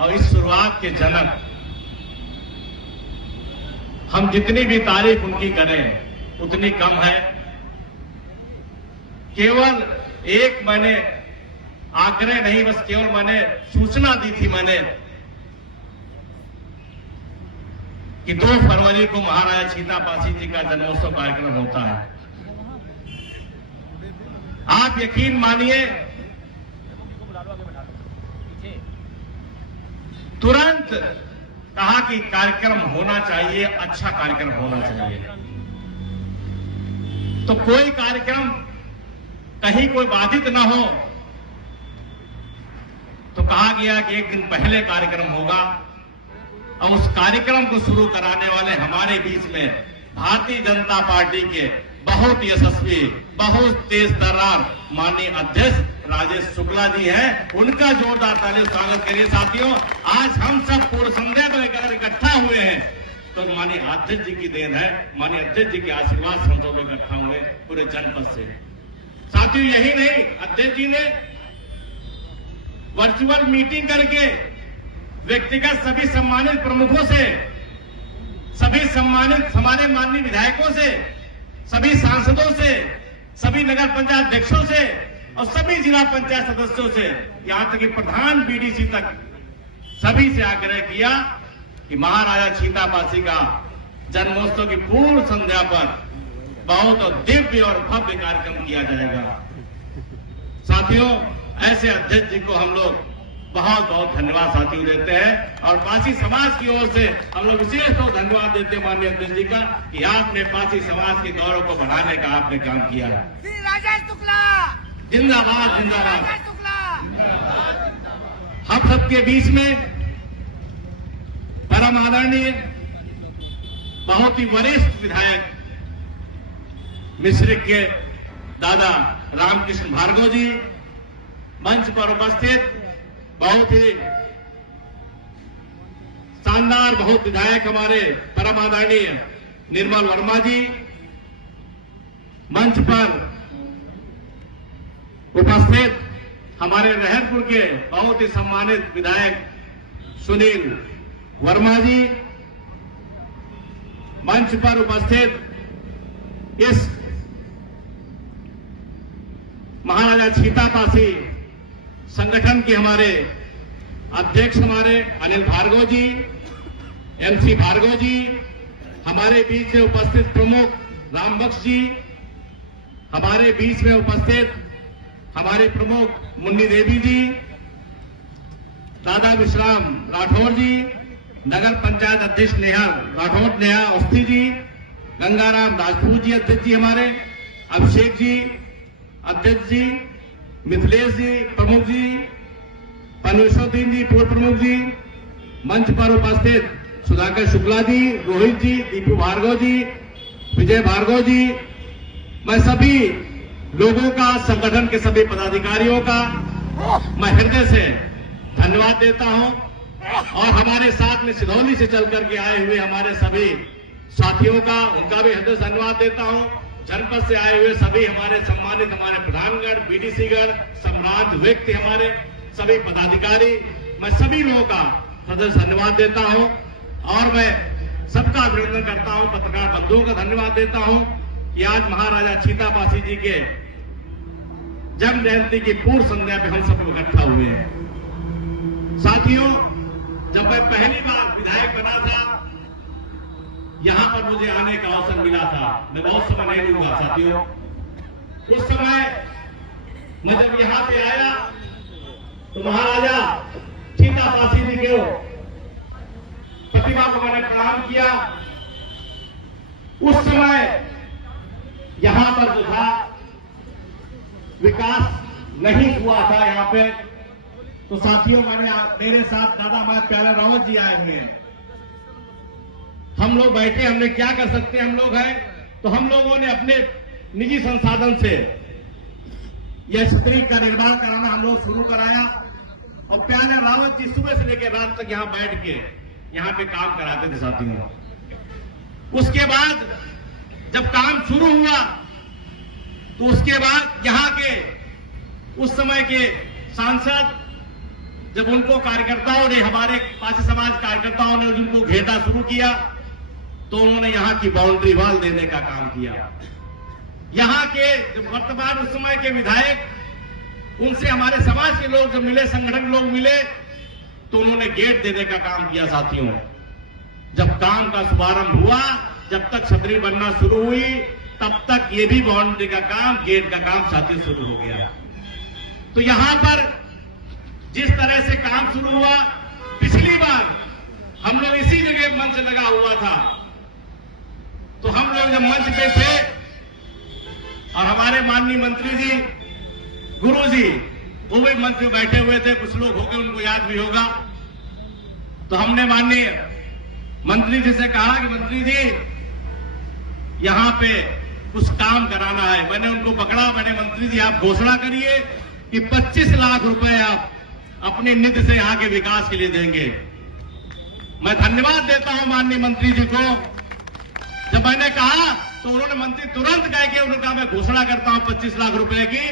और इस शुरुआत के जनक, हम जितनी भी तारीफ उनकी करें उतनी कम है। केवल एक मैंने आग्रह नहीं, बस केवल मैंने सूचना दी थी मैंने कि 2 फरवरी को महाराजा छीतापासी जी का जन्मोत्सव कार्यक्रम होता है। आप यकीन मानिए, तुरंत कहा कि कार्यक्रम होना चाहिए, अच्छा कार्यक्रम होना चाहिए। तो कोई कार्यक्रम कहीं कोई बाधित ना हो, तो कहा गया कि एक दिन पहले कार्यक्रम होगा और उस कार्यक्रम को शुरू कराने वाले हमारे बीच में भारतीय जनता पार्टी के बहुत यशस्वी, बहुत तेज तर्रार माननीय अध्यक्ष राजेश शुक्ला जी हैं। उनका जोरदार ताली स्वागत करिए साथियों। आज हम सब पूर्व संध्या में अगर इकट्ठा हुए हैं तो माननीय अध्यक्ष जी की देन है, माननीय अध्यक्ष जी के आशीर्वाद से हम सब इकट्ठा हुए पूरे जनपद से। साथियों यही नहीं, अध्यक्ष जी ने वर्चुअल मीटिंग करके व्यक्तिगत सभी सम्मानित प्रमुखों से, सभी सम्मानित हमारे माननीय विधायकों से, सभी सांसदों से, सभी नगर पंचायत अध्यक्षों से और सभी जिला पंचायत सदस्यों से, यहां तक कि प्रधान बीडीसी तक सभी से आग्रह किया कि महाराजा छीतापासी का जन्मोत्सव की पूर्व संध्या पर बहुत दिव्य और भव्य कार्यक्रम किया जाएगा। साथियों, ऐसे अध्यक्ष जी को हम लोग बहुत बहुत धन्यवाद साथियों देते हैं और पासी समाज की ओर से हम लोग विशेष तौर धन्यवाद देते हैं माननीय अध्यक्ष जी का कि आपने पासी समाज के गौरव को बढ़ाने का आपने काम किया है। राजेश शुक्ला जिंदाबाद, जिंदाबाद। हम सबके बीच में परम आदरणीय बहुत ही वरिष्ठ विधायक मिश्रिक के दादा रामकृष्ण भार्गव जी, मंच पर उपस्थित बहुत ही शानदार बहुत विधायक हमारे परम आदरणीय निर्मल वर्मा जी, मंच पर उपस्थित हमारे रहरपुर के बहुत ही सम्मानित विधायक सुनील वर्मा जी, मंच पर उपस्थित इस महाराजा छीतापासी संगठन के हमारे अध्यक्ष हमारे अनिल भार्गव जी, एमसी भार्गव जी, हमारे बीच में उपस्थित प्रमुख रामबख्श जी, हमारे बीच में उपस्थित हमारे प्रमुख मुन्नी देवी जी, दादा विश्राम राठौर जी, नगर पंचायत अध्यक्ष नेहा राठौर, नेहा अवस्थी जी, गंगाराम राजपूत जी अध्यक्ष जी, हमारे अभिषेक जी अध्यक्ष जी, मिथिलेश जी प्रमुख जी, परमेश्वरदीन जी पूर्व प्रमुख जी, मंच पर उपस्थित सुधाकर शुक्ला जी, रोहित जी, दीपू भार्गव जी, विजय भार्गव जी, मैं सभी लोगों का, संगठन के सभी पदाधिकारियों का मैं हृदय से धन्यवाद देता हूं और हमारे साथ में सिधौली से चल करके आए हुए हमारे सभी साथियों का, उनका भी हृदय से धन्यवाद देता हूं। जनपद से आए हुए सभी हमारे सम्मानित हमारे प्रधानगण, बीडीसीगण, सम्राट व्यक्ति, हमारे सभी पदाधिकारी, मैं सभी लोगों का हृदय से धन्यवाद देता हूं और मैं सबका अभिनंदन करता हूं, पत्रकार बंधुओं का धन्यवाद देता हूं कि आज महाराजा छीतापासी जी के जन्म जयंती की पूर्व संध्या पे हम सब इकट्ठा हुए हैं। साथियों, जब मैं पहली बार विधायक बना था, यहां पर मुझे आने का अवसर मिला था, मैं बहुत समय नहीं लूंगा साथियों। उस समय मैं जब यहां पे आया तो महाराजा छीतापासी जी के प्रतिमा को मैंने प्रणाम किया। उस समय यहां पर जो था विकास नहीं हुआ था यहां पे, तो साथियों मेरे साथ दादा हमारे प्यारे रावत जी आए हुए हैं। हम लोग बैठे, हमने क्या कर सकते हैं, हम लोग हैं, तो हम लोगों ने अपने निजी संसाधन से यह छतरी का निर्माण कराना हम लोग शुरू कराया और प्यारे रावत जी सुबह से लेकर रात तक यहां बैठ के यहां पे काम कराते थे साथियों। उसके बाद जब काम शुरू हुआ तो उसके बाद यहां के उस समय के सांसद जब उनको कार्यकर्ताओं ने, हमारे पासी समाज कार्यकर्ताओं ने उनको घेरना शुरू किया तो उन्होंने यहां की बाउंड्री वॉल देने का काम किया। यहां के जो वर्तमान उस समय के विधायक, उनसे हमारे समाज के लोग जब मिले, संगठन लोग मिले, तो उन्होंने गेट देने का काम किया। साथियों, जब काम का शुभारंभ हुआ, जब तक छतरी बनना शुरू हुई, तब तक ये भी बाउंड्री का काम, गेट का काम साथियों शुरू हो गया। तो यहां पर जिस तरह से काम शुरू हुआ, पिछली बार हम लोग इसी जगह मंच लगा हुआ था, तो हम लोग जब मंच पे थे और हमारे माननीय मंत्री जी, गुरु जी, वो भी मंच पे बैठे हुए थे, कुछ लोग होंगे उनको याद भी होगा। तो हमने माननीय मंत्री जी से कहा कि मंत्री जी, यहां पे कुछ काम कराना है। मैंने उनको पकड़ा, मैंने, मंत्री जी आप घोषणा करिए कि 25 लाख रुपए आप अपनी निधि से यहाँ के विकास के लिए देंगे। मैं धन्यवाद देता हूं माननीय मंत्री जी को। जब मैंने कहा तो उन्होंने, मंत्री तुरंत कह के उन्होंने कहा मैं घोषणा करता हूं 25 लाख रुपए की,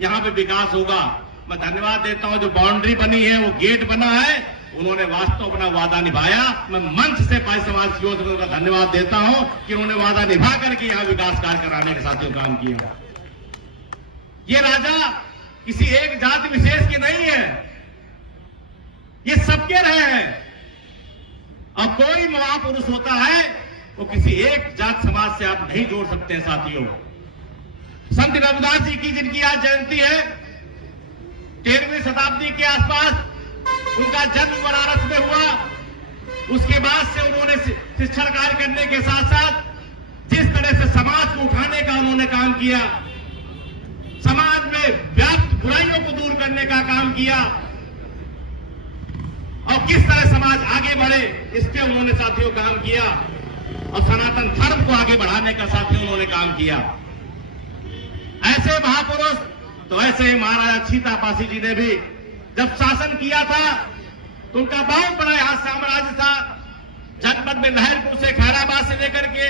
यहां पे विकास होगा। मैं धन्यवाद देता हूं, जो बाउंड्री बनी है, वो गेट बना है, उन्होंने वास्तव अपना वादा निभाया। मैं मंच से पाई समाज की ओर से उनका धन्यवाद देता हूं कि उन्होंने वादा निभा करके यहां विकास कार्य कराने के साथियों काम किया। ये राजा किसी एक जाति विशेष के नहीं है, ये सबके रहे हैं। और कोई महापुरुष होता है वो किसी एक जात समाज से आप नहीं जोड़ सकते हैं। साथियों, संत रविदास जी की, जिनकी आज जयंती है, 13वीं शताब्दी के आसपास उनका जन्म बनारस में हुआ। उसके बाद से उन्होंने शिक्षण कार्य करने के साथ साथ जिस तरह से समाज को उठाने का उन्होंने काम किया, समाज में व्याप्त बुराइयों को दूर करने का काम किया और किस तरह समाज आगे बढ़े, इस पे उन्होंने साथियों काम किया और सनातन धर्म को आगे बढ़ाने का साथियों उन्होंने काम किया। ऐसे महापुरुष, तो ऐसे ही महाराजा छीतापासी जी ने भी जब शासन किया था तो उनका बहुत बड़ा यहां साम्राज्य था। जनपद में लहरपुर से, खैराबाद से लेकर के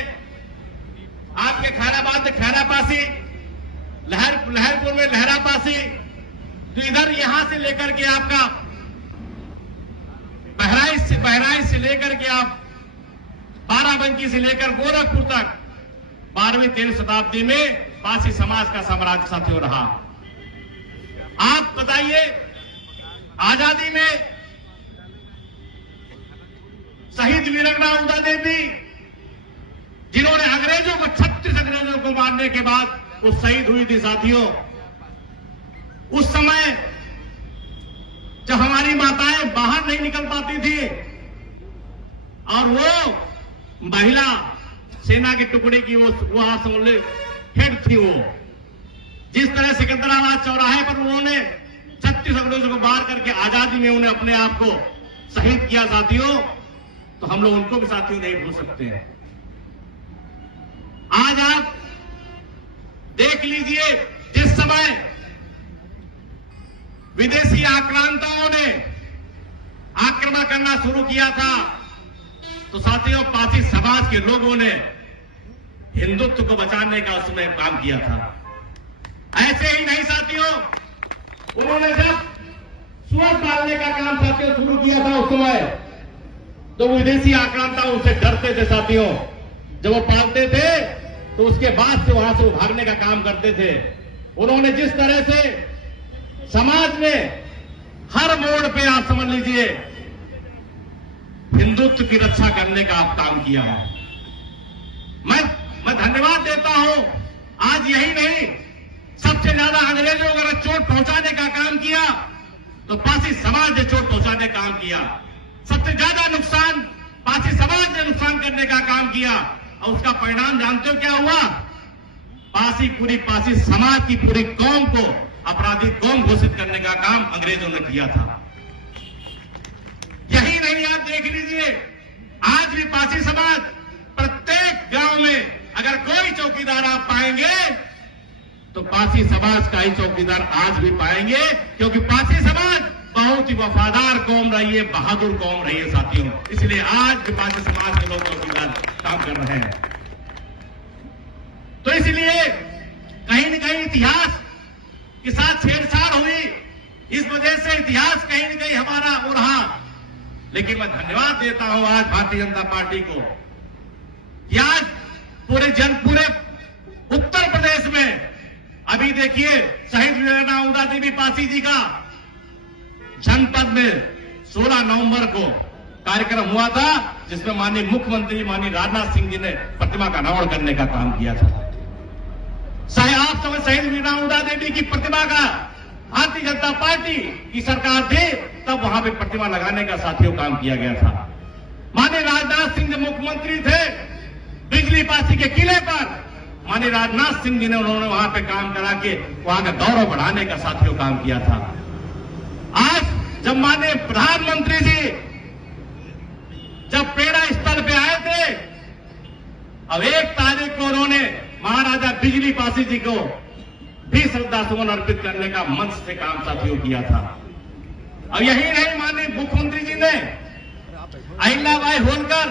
आपके खैराबाद में खैरापासी, लहरपुर में लहरापासी, तो इधर यहां से लेकर के आपका बहराइच से लेकर के आप बाराबंकी से लेकर गोरखपुर तक 12वीं 13वीं शताब्दी में पासी समाज का साम्राज्य साथियों रहा। आप बताइए, आजादी में शहीद वीरंगना उदा देवी, जिन्होंने अंग्रेजों को, 36 अंग्रेजों को मारने के बाद वो शहीद हुई थी। साथियों, उस समय जब हमारी माताएं बाहर नहीं निकल पाती थी और वो महिला सेना के टुकड़े की वो आप समझ ले हेड थी, वो जिस तरह सिकंदराबाद चौराहे पर उन्होंने 36 अंग्रेजों को मार करके आजादी में उन्हें अपने आप को शहीद किया। साथियों, तो हम लोग उनको भी साथियों नहीं भूल सकते हैं। आज आप देख लीजिए, जिस समय विदेशी आक्रांताओं ने आक्रमण करना शुरू किया था, तो साथियों पासी समाज के लोगों ने हिंदुत्व को बचाने का उसमें काम किया था। ऐसे ही नहीं साथियों, उन्होंने जब सुअर पालने का काम साथियों शुरू किया था, उस समय तो विदेशी आक्रांता उनसे डरते थे। साथियों, जब वो पालते थे तो उसके बाद से वहां से वो भागने का काम करते थे। उन्होंने जिस तरह से समाज में हर मोड़ पे आप समझ लीजिए हिंदुत्व की रक्षा करने का आप काम किया है। मैं धन्यवाद देता हूं। आज यही नहीं, सबसे ज्यादा अंग्रेजों को अगर चोट पहुंचाने का काम किया तो पासी समाज ने चोट पहुंचाने का काम किया। सबसे ज्यादा नुकसान पासी समाज ने नुकसान करने का काम किया और उसका परिणाम जानते हो क्या हुआ? पूरी पासी समाज की पूरी कौम को अपराधी कौम घोषित करने का काम अंग्रेजों ने किया था। यही नहीं, आप देख लीजिए, आज भी पासी समाज प्रत्येक गांव में अगर कोई चौकीदार आप पाएंगे तो पासी समाज का ही चौकीदार आज भी पाएंगे, क्योंकि पासी समाज बहुत ही वफादार कौम रही है, बहादुर कौम रही है। साथियों, इसलिए आज भी पासी समाज के लोग चौकीदार काम कर रहे हैं। तो इसलिए कहीं न कहीं इतिहास के साथ छेड़छाड़ हुई, इस वजह से इतिहास कहीं न कहीं हमारा हो रहा। लेकिन मैं धन्यवाद देता हूं आज भारतीय जनता पार्टी को कि आज पूरे उत्तर प्रदेश में अभी देखिए शहीद वीरांगना उदा देवी पासी जी का जनपद में 16 नवंबर को कार्यक्रम हुआ था, जिसमें माननीय मुख्यमंत्री माननीय राजनाथ सिंह जी ने प्रतिमा का अनावरण करने का काम किया था। आप समय शहीद वीरांगना उदा देवी की प्रतिमा का भारतीय जनता पार्टी की सरकार थी, तब वहां पे प्रतिमा लगाने का साथियों काम किया गया था। माननीय राजनाथ सिंह जो मुख्यमंत्री थे, बिजली पासी के किले पर माननीय राजनाथ सिंह जी ने उन्होंने वहां पे काम करा के वहां का गौरव बढ़ाने का साथियों काम किया था। आज जब माननीय प्रधानमंत्री जी जब प्रेरणा स्थल पे आए थे, अब 1 तारीख को उन्होंने महाराजा बिजली पासी जी को भी श्रद्धा सुमन अर्पित करने का मंच से काम साथियों किया था। और यही नहीं, माननीय मुख्यमंत्री जी ने अहिल्याबाई होलकर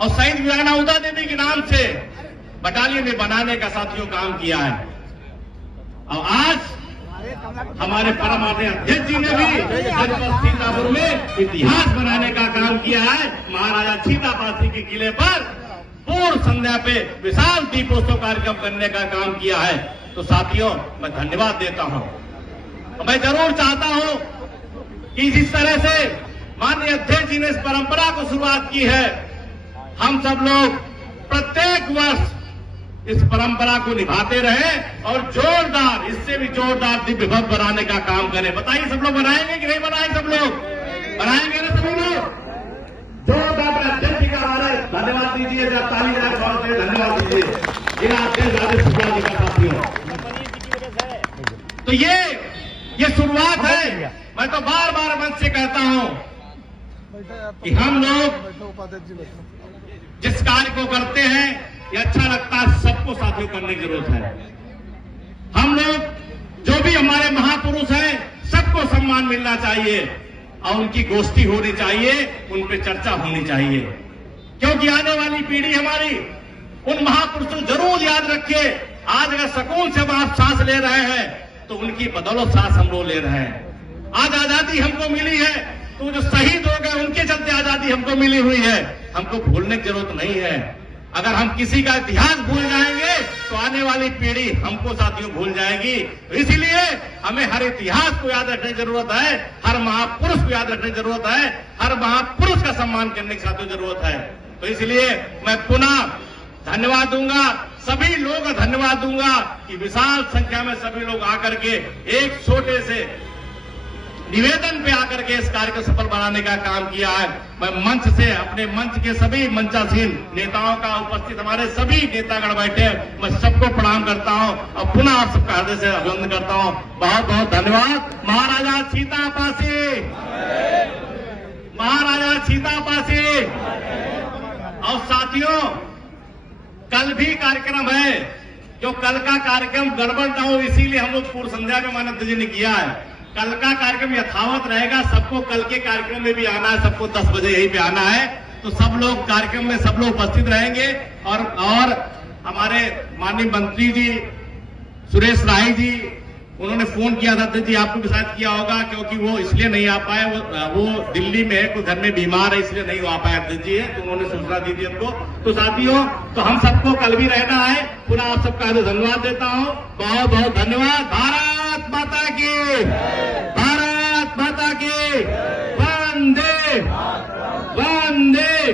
और शहीद वीरांगना उदा देवी के नाम से बटालियन में बनाने का साथियों काम किया है। और आज हमारे परम आदरणीय अध्यक्ष जी ने भी जनपद सीतापुर में इतिहास बनाने का काम किया है। महाराजा सीतापासी के किले पर पूर्व संध्या पे विशाल दीपोत्सव कार्यक्रम करने का काम किया है। तो साथियों, मैं धन्यवाद देता हूं। मैं जरूर चाहता हूं कि जिस तरह से माननीय अध्यक्ष जी ने इस परंपरा को शुरुआत की है, हम सब लोग प्रत्येक वर्ष इस परंपरा को निभाते रहे और जोरदार, इससे भी जोरदार दिव्य भव्य बनाने का काम करें। बताइए, सब लोग बनाएंगे कि नहीं बनाएंगे? सब लोग बनाएंगे ना? सभी लोग जोरदार अध्यक्ष जी का धन्यवाद दीजिए, ताली से धन्यवाद दीजिए इन अध्यक्ष राजेश शुक्ला जी का। साथियों, तो ये शुरुआत है। मैं तो बार बार मंच से कहता हूं कि हम लोग जिस कार्य को करते हैं ये अच्छा लगता है, सबको साथियों करने की जरूरत है। हम लोग जो भी हमारे महापुरुष हैं, सबको सम्मान मिलना चाहिए और उनकी गोष्ठी होनी चाहिए, उन पे चर्चा होनी चाहिए, क्योंकि आने वाली पीढ़ी हमारी उन महापुरुषों जरूर याद रखे। आज अगर सुकून से आप सांस ले रहे हैं तो उनकी बदौलत सांस हम लोग ले रहे हैं। आज आजादी हमको मिली है तो जो शहीद हो गए उनके चलते आजादी हमको मिली हुई है। हमको भूलने की जरूरत नहीं है। अगर हम किसी का इतिहास भूल जाएंगे तो आने वाली पीढ़ी हमको साथियों भूल जाएगी। इसीलिए हमें हर इतिहास को याद रखने की जरूरत है, हर महापुरुष को याद रखने की जरूरत है, हर महापुरुष का सम्मान करने की साथियों जरूरत है। तो इसलिए मैं पुनः धन्यवाद दूंगा, सभी लोगों का धन्यवाद दूंगा कि विशाल संख्या में सभी लोग आकर के एक छोटे से निवेदन पे आकर के इस कार्य को सफल बनाने का काम किया है। मैं मंच से अपने मंच के सभी मंचासीन नेताओं का, उपस्थित हमारे सभी नेतागण बैठे, मैं सबको प्रणाम करता हूं और पुनः आप सबका हृदय से अभिनंदन करता हूं। बहुत बहुत धन्यवाद। महाराजा सीतापासी, महाराजा सीतापासी। और साथियों, कल भी कार्यक्रम है, जो कल का कार्यक्रम गड़बड़ ना हो इसीलिए हम लोग पूर्व संध्या में माननीय जी ने किया है। कल का कार्यक्रम यथावत रहेगा, सबको कल के कार्यक्रम में भी आना है, सबको 10 बजे यहीं पे आना है। तो सब लोग कार्यक्रम में सब लोग उपस्थित रहेंगे। और हमारे माननीय मंत्री जी सुरेश राय जी, उन्होंने फोन किया था अध्यक्ष जी, आपको भी शायद किया होगा, क्योंकि वो इसलिए नहीं आ पाए, वो दिल्ली में है, कोई घर में बीमार है, इसलिए नहीं आ पाया अध्यक्ष जी, तो उन्होंने सूचना दी थी हमको। तो साथियों, तो हम सबको कल भी रहना है। पुनः आप सबका धन्यवाद देता हूँ, बहुत बहुत धन्यवाद। भारत माता की, भारत माता की, वंदे वंदे।